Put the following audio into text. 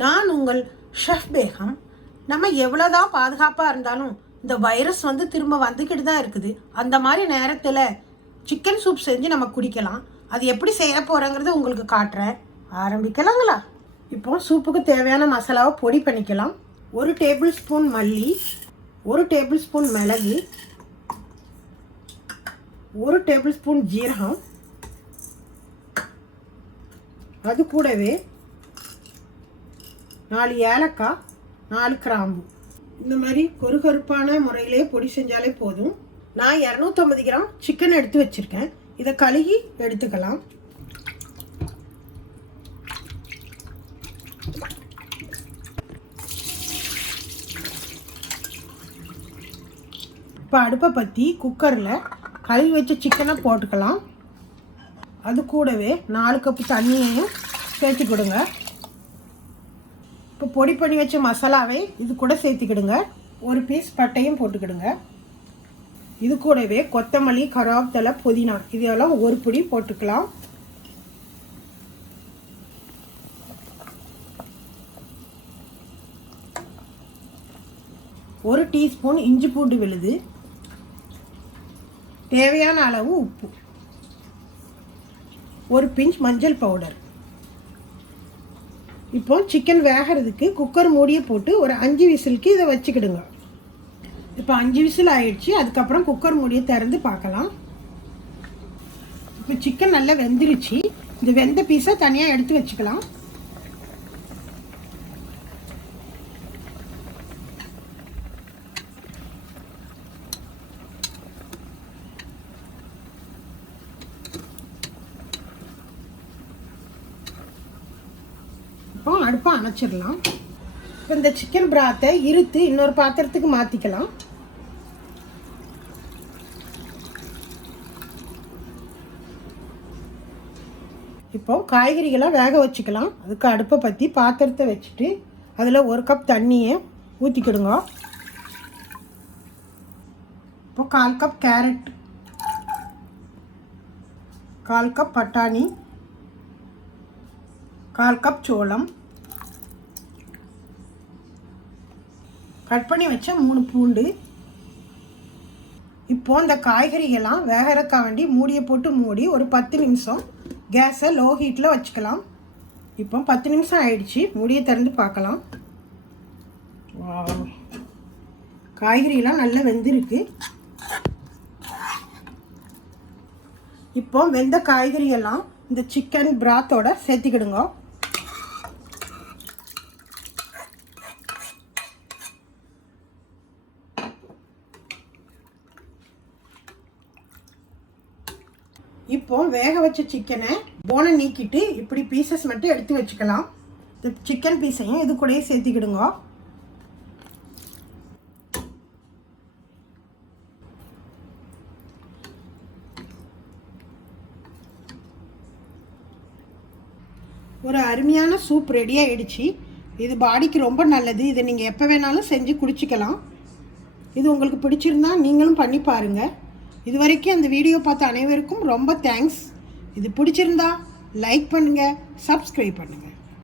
நான் உங்கள் ஷெஃப் பேகம். நம்ம எவ்வளோதான் பாதுகாப்பாக இருந்தாலும் இந்த வைரஸ் திரும்ப வந்துக்கிட்டு தான் இருக்குது. அந்த மாதிரி நேரத்தில் சிக்கன் சூப் செஞ்சு நம்ம குடிக்கலாம். அது எப்படி செய்ய போகிறோங்கிறத உங்களுக்கு காட்டுறேன். ஆரம்பிக்கலாங்களா? இப்போ சூப்புக்கு தேவையான மசாலாவை பொடி பண்ணிக்கலாம். 1 டேபிள் ஸ்பூன் மல்லி, 1 டேபிள் ஸ்பூன் மிளகு, 1 டேபிள் ஸ்பூன் ஜீரகம், அது கூடவே 4 ஏலக்காய், 4 கிராம்பு. இந்த மாதிரி கொருகொருப்பான முறையிலே பொடி செஞ்சாலே போதும். நான் 250 கிராம் சிக்கன் எடுத்து வச்சுருக்கேன். இதை கழுகி எடுத்துக்கலாம். இப்போ அடுப்பை பற்றி குக்கரில் கழுவி வச்ச சிக்கனை போட்டுக்கலாம். அது கூடவே 4 கப்பு தண்ணியையும் சேர்த்து கொடுங்க. இப்போ பொடி பண்ணி வச்ச மசாலாவை இது கூட சேர்த்துக்கிடுங்க. 1 பீஸ் பட்டையும் போட்டுக்கிடுங்க. இது கூடவே கொத்தமல்லி, கருவேப்பிலை, புதினா இதெல்லாம் 1 பொடி போட்டுக்கலாம். ஒரு டீஸ்பூன் இஞ்சி பூண்டு விழுது, தேவையான அளவு உப்பு, 1 பிஞ்ச் மஞ்சள் பவுடர். இப்போ சிக்கன் வேகிறதுக்கு குக்கர் மூடியை போட்டு ஒரு 5 விசிலுக்கு இதை வச்சுக்கிடுங்க. இப்போ 5 விசில் ஆயிடுச்சு. அதுக்கப்புறம் குக்கர் மூடியை திறந்து பார்க்கலாம். இப்போ சிக்கன் நல்லா வெந்துருச்சு. இந்த வெந்த பீஸை தனியாக எடுத்து வச்சுக்கலாம். இப்போ அடுப்பை அணைச்சிடலாம். இப்போ இந்த சிக்கன் பிராத்தை இருத்து இன்னொரு பாத்திரத்துக்கு மாற்றிக்கலாம். இப்போ காய்கறிகளை வேக வச்சுக்கலாம். அதுக்கு அடுப்பை பற்றி பாத்திரத்தை வச்சுட்டு அதில் 1 கப் தண்ணியை ஊற்றிக்கிடுங்க. இப்போ 1/4 கப் கேரட், 1/4 கப் பட்டாணி, 1/4 கப் சோளம், கட் பண்ணி வச்ச 3 பூண்டு. இப்போ இந்த காய்கறிகள்லாம் வேகறதுக்காக வேண்டி மூடியை போட்டு மூடி ஒரு 10 நிமிஷம் கேஸை லோ ஹீட்டில் வச்சுக்கலாம். இப்போ 10 நிமிஷம் ஆயிடுச்சு. மூடியை திறந்து பார்க்கலாம். காய்கறியெல்லாம் நல்லா வெந்திருக்கு. இப்போ வெந்த காய்கறியெல்லாம் இந்த சிக்கன் பிராத்தோட சேர்த்துக்கிடுங்க. இப்போ வேக வச்ச சிக்கனை போனை நீக்கிட்டு இப்படி பீசஸ் மட்டும் எடுத்து வச்சுக்கலாம். இந்த சிக்கன் பீஸையும் இது கூடயே சேர்த்துக்கிடுங்க. ஒரு அருமையான சூப் ரெடி ஆகிடுச்சு. இது பாடிக்கு ரொம்ப நல்லது. இதை நீங்கள் எப்போ வேணாலும் செஞ்சு குடிச்சிக்கலாம். இது உங்களுக்கு பிடிச்சிருந்தா நீங்களும் பண்ணி பாருங்கள். இது வரைக்கும் அந்த வீடியோ பார்த்த அனைவருக்கும் ரொம்ப தேங்க்ஸ். இது பிடிச்சிருந்தா லைக் பண்ணுங்கள், சப்ஸ்கிரைப் பண்ணுங்கள்.